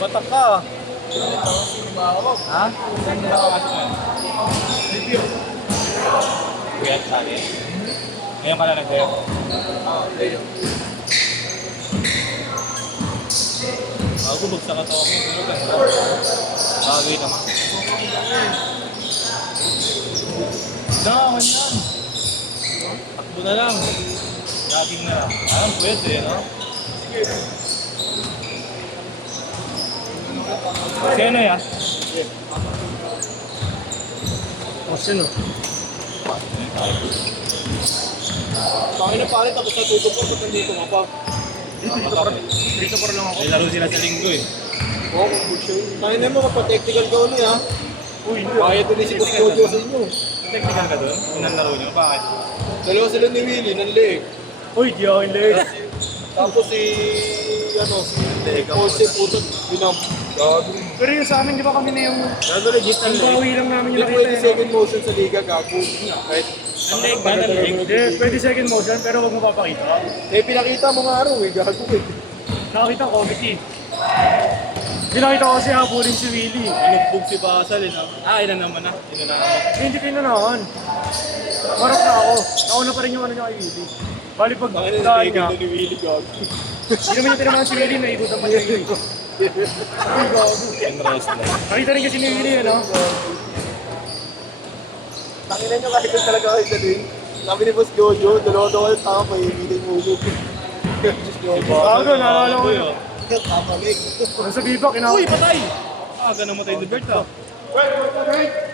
Batak ka. Ha? Kuya, sali. Ngayon ka na nag-deo. Ako, bagsak ka ako. Pero ganda. Bagay naman. Naman yan. Takbo na lang. Jogging na lang. Alam, pwede, no? Sino yan? O, sino? Pangin na pare, tapos natuto ko pag nandito ka pa. Dito pa lang ako. May laro sila sa linggo eh. Oo, kung good show. Kaya naman magpa-technical ka ulit ha. Uy, Kaya tuloy si Coach Jojo sa inyo. Technical ka doon? Unang laro nyo? Bakit? Dalawa sila ni Willie, ng leeg. Uy, di ako yung leg. Tapos si Jose puto, binam. Gago. Pero yung sa amin, di ba kami na yung... Gago legit ng Ang leeg. bawi lang namin yung Yung nakita. pwede second motion sa liga, gago. Kahit Ang leg ba? Ang leg? Hindi, pwede second motion, pero huwag mo papakita. pinakita mo nga araw eh, gago eh. Nakakita ko, Vicky. Pinakita ko kasi habulin si Willie. Inugbog si Basal eh. No? Ilan naman na. Ilan na naman. Hindi pinanahan. Marap na ako. Nauna pa rin yung ano niya kay Willie. Bali pag Bakit na daan niya, second ni Willie, gago. hindi naman niya tinamaan si Willie, naikutan pa niya yun. Ay, gago. Yung wrestler. Nakita rin kasi ni Willie, ano? Takinan nyo kahit kung talaga kayo dalhin. Sabi ni Boss Jojo, dalawa daw kayo tama pa yung meeting mo. Gago, naalala ko yun. Kapalik. Nasa bibak, Uy, patay! Aga namatay ni Bert ah.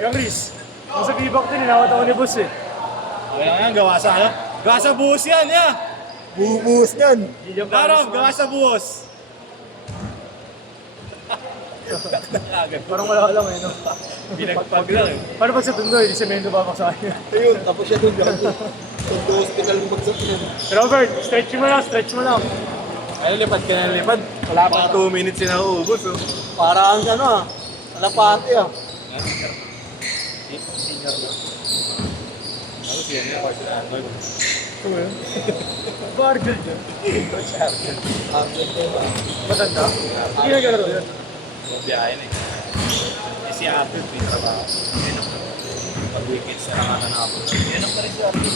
Yung Chris. Nasa bibak din, inawat ako ni boss eh. Okay lang yan, gawa sa ano? Gawa sa buhos yan, ya! Bubuhos niyan. Darob, gawa sa buhos! Parang wala lang eh, no? Pinagpag lang eh. Paano pag sa Tundoy, di semento babak sa akin. Ayun, tapos siya doon gago. Sa hospital mo bagsak yun. Robert, stretch mo lang, stretch mo lang. Ay, lipad ka na lipad. Wala pang 2 minutes na uubos oh. Para ang ano ah. Alapati ah. Senior lang. Ano siya niya? Parson Arnold. Ito yun. Bargel dyan. Matanda? Hindi na galaro yun. Biyahe na eh. Eh si Apple, may trabaho. Yan ang pag-weekends na nangananapon. Yan ang pa rin si Apple.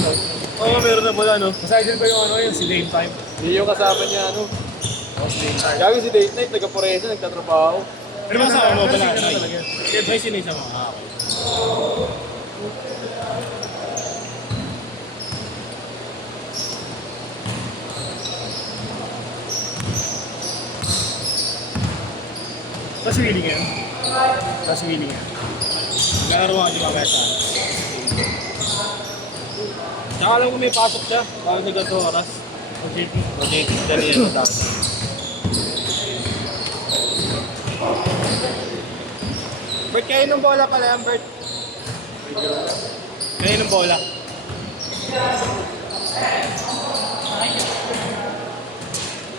Oo, meron na pala no. Masaya din ba yung ano yung si Dame Time? Hindi yung kasama niya ano. Gago si date night, nagka-poresa, nagtatrabaho. Pero masama mo pala, Pero Nay? talaga. May sinisa mo. Ah, okay. Tapos willing yan. Tapos willing yan. Nagkakaroon ka mamaya sa ano. Tsaka alam ko may pasok siya. Bago sa ganito oras. Rotating dali yan sa dapat. Bert, kayo ng bola pala yan, Bert. Kaya ng bola.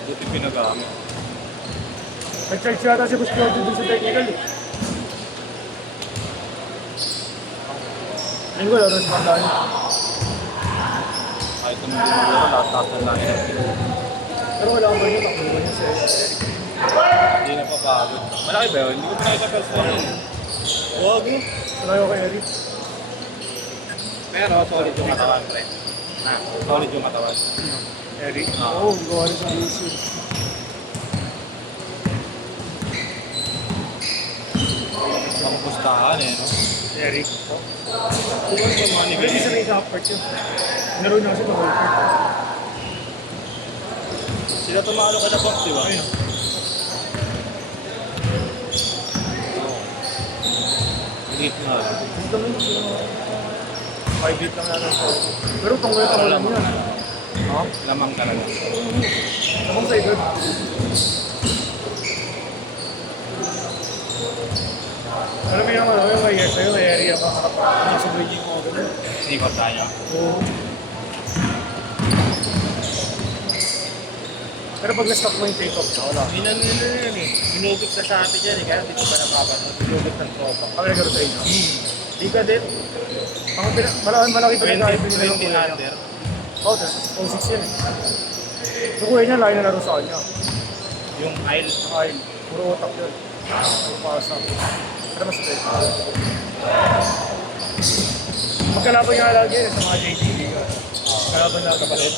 Buti pinagamit. Nag-charge yata si Boss Claudio dun sa technical eh. Ayun ko, laro sa pandaan. Kahit naman din mo lahat na lang yan. Pero wala akong ganyan, takbo ba niya si Eric? Hindi na papagod. Malaki ba yun? Hindi ko pinakita first one yun. Huwag mo. Sanay ako kay Eric. Pero solid yung katawan, pre. Ha? Solid yung katawan. Eric? Oo. Oo, gawa rin sa AC. Pangpustahan eh, no? Eric? Siguro sa mga Pero di nivell. sanay sa half-part yun. Laro na kasi sa half-part. Sila tumalo ka na box, di ba? Ayun. Elite nga. Ito mo yung 5-8 lang natin sa pero pangulat ako lang yan. Ha? Lamang talaga. Namang sa edad. Alam mo yung ano, yung may yes sa'yo, may area pa. Nakasabay yung mga ganun. Ikot tayo. Oo. Pero pag na-stop mo yung take-off, wala. Inano yun eh. Inugot na sa atin yan eh. Kaya hindi ko pa napapanood. Inugot ng tropa. Kami nagkaroon sa inyo. Di ka din. Ang malaki pa rin na ibig nila yung 20 kuya niya. under. Oo, 06 yan eh. Yung kuya niya, laki na laro sa kanya. Yung aisle. Ang aisle. Puro utak yun. Puro pasa. Pero mas straight. Magkalaban nga lagi sa mga JTV ka. Magkalaban na kapalit.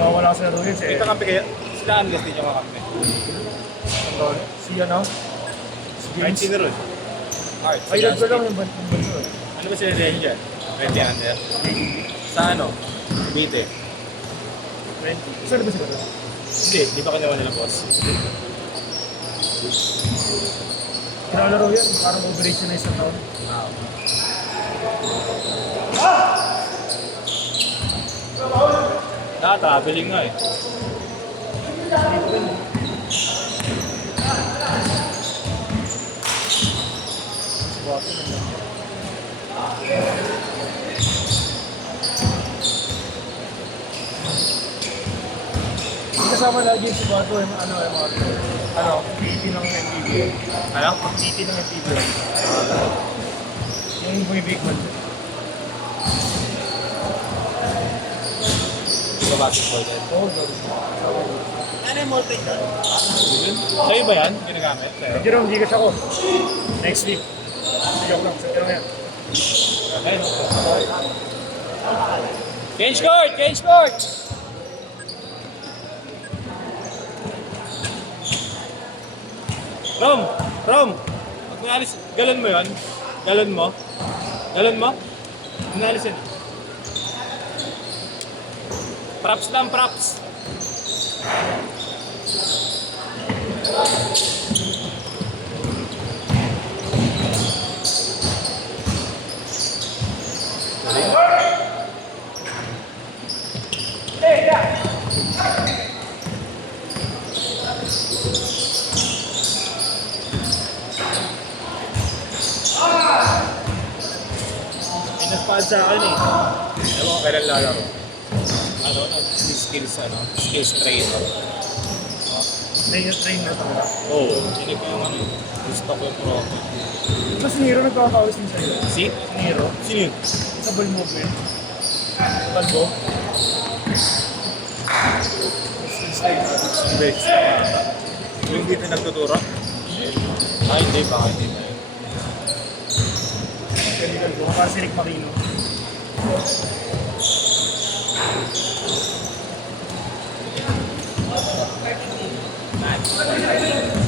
Wala sa laro yun May kakampi kaya? Sila Angas din yung kakampi. Si ano? Si Kahit James. sino ron? Art. Ay, nagko lang yung banso. Ano ba sila rin dyan? 20 under? Sa ano? Bite. 20. Saan ba sila? Hindi, di ba kanawa nila boss? Kinalaro yan. Parang operation na isang taon. Traveling nga eh. Kasama lagi si Bato, PT ng MPB. Ano? PT ng MPB. Yung Boy Big Man. Sa basketball din. Oo, Ano yung multi ka? Sa'yo ba yan? Ginagamit? Sa'yo? Jerome, hindi kasi ako. Next week. Joke lang, sa lang yan. Okay. Change court! Change court! Rom! Rom! Pag naalis, galon mo yun? Galon mo? Galon mo? Naalis yun. Props lang, props! May nagpahad sa akin eh. Ewan ko kailan lalaro. Ano, skills trainer. Train na talaga. Oo, hindi ko yung ano, gusto ko yung profit. Mas si Nero nagkakawis din sa'yo. Si? Nero? Sino yun? Sa ball movement. Balbo. Bex. Yung dito nagtuturo? Ay, hindi ba? Hindi ba? Chemical ko. Para si Rick Marino.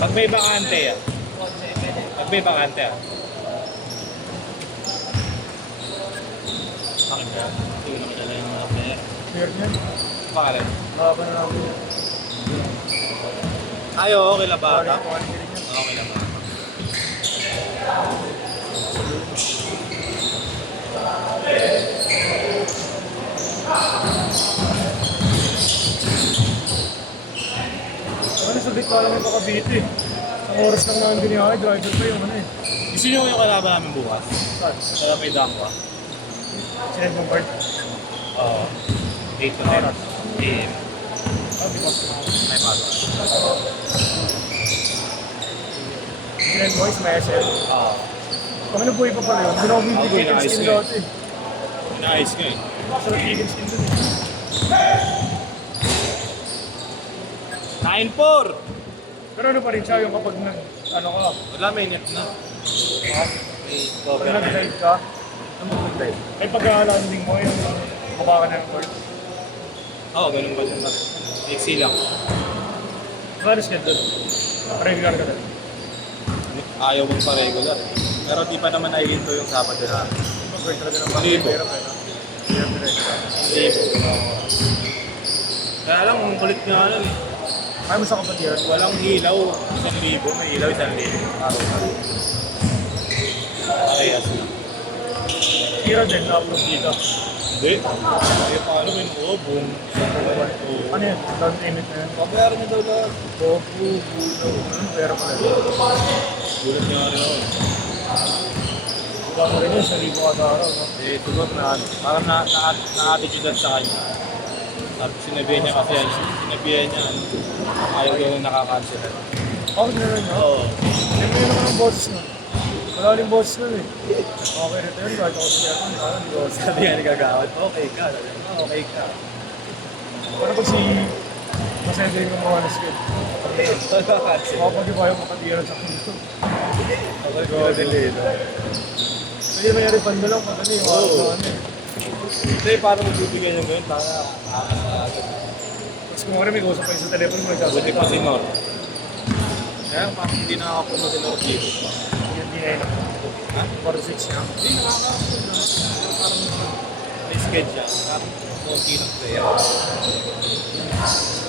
Pag may bakante ah. Pag may bakante ah. Bakit ka? Hindi ko nakilala yung mga player. Clear niya. Bakit? Baka na namin yan. Ay, oo, kila bata. Quality rin yan. Okay lang. Ano sa bit pa lang yung kakabiti. Ang oras lang namin biniyakay, driver pa yung ano eh. Gusto nyo yung kalaban namin bukas? Saan? Kaya may dangwa? Sinend mong card? Oo. 8 to 10 Oras. AM. Ah, because May pasok. sinend mo is may SM. Oo. Kami na buhay pa pala yun. Hindi na ako bibili Ako, chicken inaayos skin ko eh. dati. Inaayos ko eh. Sarap chicken skin dun eh. 9-4! Pero ano pa rin siya yung kapag nag, ano ka, Wala, may net na. May pag cover. nag-dive ka, Ano mo mag-dive? ay pagka-landing mo yung baba ka na yung court. Oo, ganun ba din ba? Exi lang. Ano schedule? Regular ka din. Ayaw mong pa-regular. Pero di pa naman naihinto yung Sabado na. Mag-court talaga ng mga Libo. pera pera. Hirap regular. Kaya lang, ang kulit nga nun eh. Kaya mo sa kapatiran. Walang hilaw, 1,000. May hilaw, 1,000. Araw-araw. Okay, as na. Hero din, na-upload dito. Hindi. Kaya paano may noo, boom. Oo. Ano yun? Down payment na yun. Pabayaran niya daw lahat. Pera pala. Gulat niya rin ako. Baka mo rin yun, 1,000 kada araw. No? Eh, tulog na, parang na-attitude sa kanya. Sabi, sinabihan niya kasi, sinabihan niya, ayaw daw na nakakancel. Bakit na rin, no? Oo. Hindi mo yun naman ang boses nun. Wala rin boses nun eh. Okay, return, kahit ako siya nun. Parang di boses. Sabi nga ni Kagawad, okay ka. Sabi niya, okay ka. Parang pag si Masaya din yung mga skill. Kapag iba yung makatiran sa kundo. Pwede nangyari pando lang pag ano yung ano eh. Hindi, parang magbibigay ng ganyan para Tapos kung ano may kausap kayo sa telepono mo, pwede nagsasalita. pa si Nor. Kaya parang hindi nakakapuno si Nor dito. Yung D9 ako. Ha? 46 niya. Hindi nakakapuno. Parang may sketch siya. Parang konti ng player.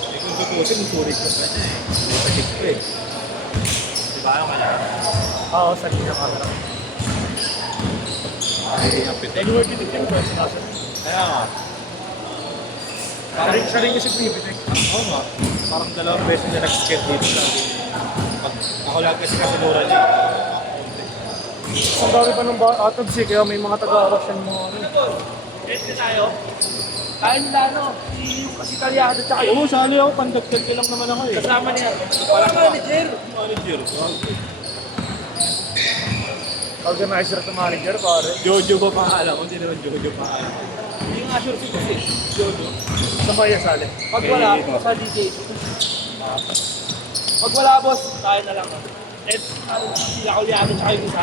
Eh kung tutusin, surik ko pa niya eh. May sakit ko eh. Diba yung kanya? Oo, sa linya camera. Ay, ang pitik. Anyway, pitik yun ko, sinasa. Kaya nga. Siya rin kasi pipitik. Oo nga. Parang dalawang beses na nag-skate dito. Sabi, pag ako lang kasi kasulura niya. Ang dami pa ng atoms eh, kaya may mga taga-aras yung mga ano. Ito tayo. Kain nila ano, si Kalyado tsaka Oo, sali ako. Pandagdag lang naman ako eh. kasama niya. Parang manager. Manager. Organizer at manager, pare. Jojo ba pangalan ko? Hindi naman Jojo pangalan ko. Hindi nga sure si kasi. Jojo. Sa Maya Sale. Pag wala, sa DJ. Pag wala boss, tayo na lang. Eh, si Kalyado tsaka yung isa.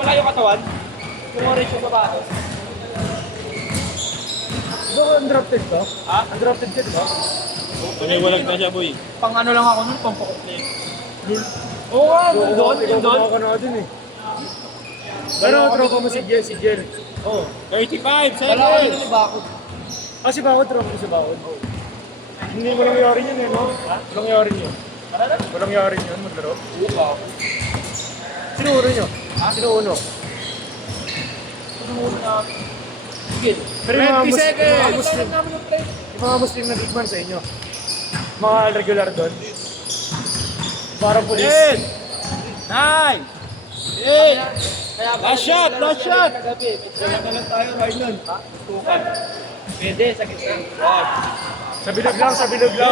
Malayo katawan. Yung orange yung sapatos. Ito ko undrafted ka? Ha? Undrafted ka, di ba? Tumiwalag na siya, boy. Pang ano lang ako nun, pang pakot na yun. Oo nga, yung doon, yung doon. Ikaw na din eh. Pero tropa mo si Jer. Oh, 35 Wala ko seconds. yun ni Bakod. Ah, si Bakod, tropa mo si Bakod. Hindi mo lang yari yun eh, no? Walang yari yun. Walang yari yun, maglaro. Oo, Bakod. Sino uno nyo? Sino uno? Sumunod na. Sige. Pero yung mga 20 seconds. mga Muslim, namin yung play. yung mga Muslim na big man sa inyo. Mga regular doon. Parang police. 10, 9, 8. Last shot, last shot. Kaya na lang tayo, Ryan. Ha? Tukan. Pwede, sa gitna. Sa bilog lang, sa bilog lang.